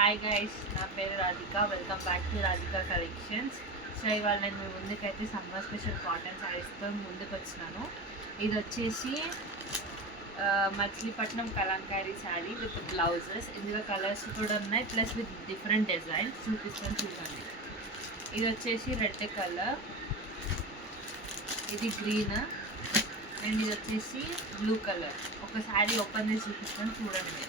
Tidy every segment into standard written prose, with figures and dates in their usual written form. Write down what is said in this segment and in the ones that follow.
Hi guys, నా పేరు Radhika. Welcome back to Radhika collections. So ఇవాళ నేను మీ ముందుకైతే సమ్మర్ స్పెషల్ కాటన్ శారీస్తో ముందుకు వచ్చినాను. ఇది వచ్చేసి మచిలీపట్నం కలంకారీ శారీ విత్ బ్లౌజెస్. ఇందులో కలర్స్ కూడా ఉన్నాయి, ప్లస్ విత్ డిఫరెంట్ డిజైన్స్ చూపిస్తాను చూడండి. ఇది వచ్చేసి రెడ్ కలర్, ఇది గ్రీన్ అండ్ ఇది వచ్చేసి బ్లూ కలర్. ఒక శారీ ఓపెన్ చేసి చూపిస్తాను చూడండి.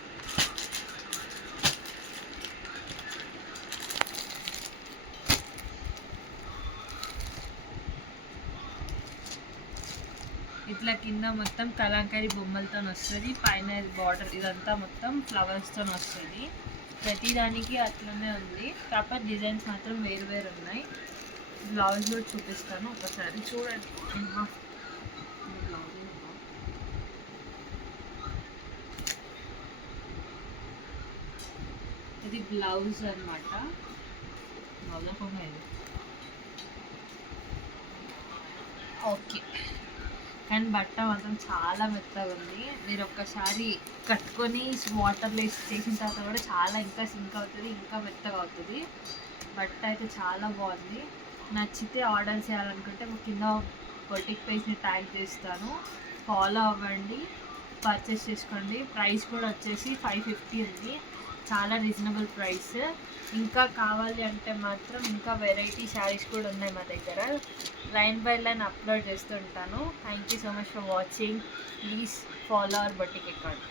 ఇట్లా కింద మొత్తం కలంకారీ బొమ్మలతో వస్తుంది, పైన బార్డర్ ఇదంతా మొత్తం ఫ్లవర్స్తో వస్తుంది. ప్రతిదానికి అట్లనే ఉంది, కాకపోతే డిజైన్స్ మాత్రం వేరు వేరు ఉన్నాయి. బ్లౌజ్ కూడా చూపిస్తాను ఒకసారి చూడండి. ఇది బ్లౌజ్ అనమాట. ఓకే, కానీ బట్ట మాత్రం చాలా మెత్తగా ఉంది. మీరు ఒక్కసారి కట్టుకొని వాటర్లో చేసిన తర్వాత కూడా చాలా ఇంకా సింక్ అవుతుంది, ఇంకా మెత్తగా అవుతుంది. బట్ట అయితే చాలా బాగుంది. నచ్చితే ఆర్డర్ చేయాలనుకుంటే కింద బొటిక్ పేజ్ని ట్యాగ్ చేస్తాను, ఫాలో అవ్వండి, పర్చేస్ చేసుకోండి. ప్రైస్ కూడా వచ్చేసి 550 ఉంది, చాలా రీజనబుల్ ప్రైస్. ఇంకా కావాలి అంటే మాత్రం ఇంకా వెరైటీ శారీస్ కూడా ఉన్నాయి మా దగ్గర. లైన్ బై లైన్ అప్లోడ్ చేస్తుంటాను. Thank you so much for watching. Please follow our boutique account.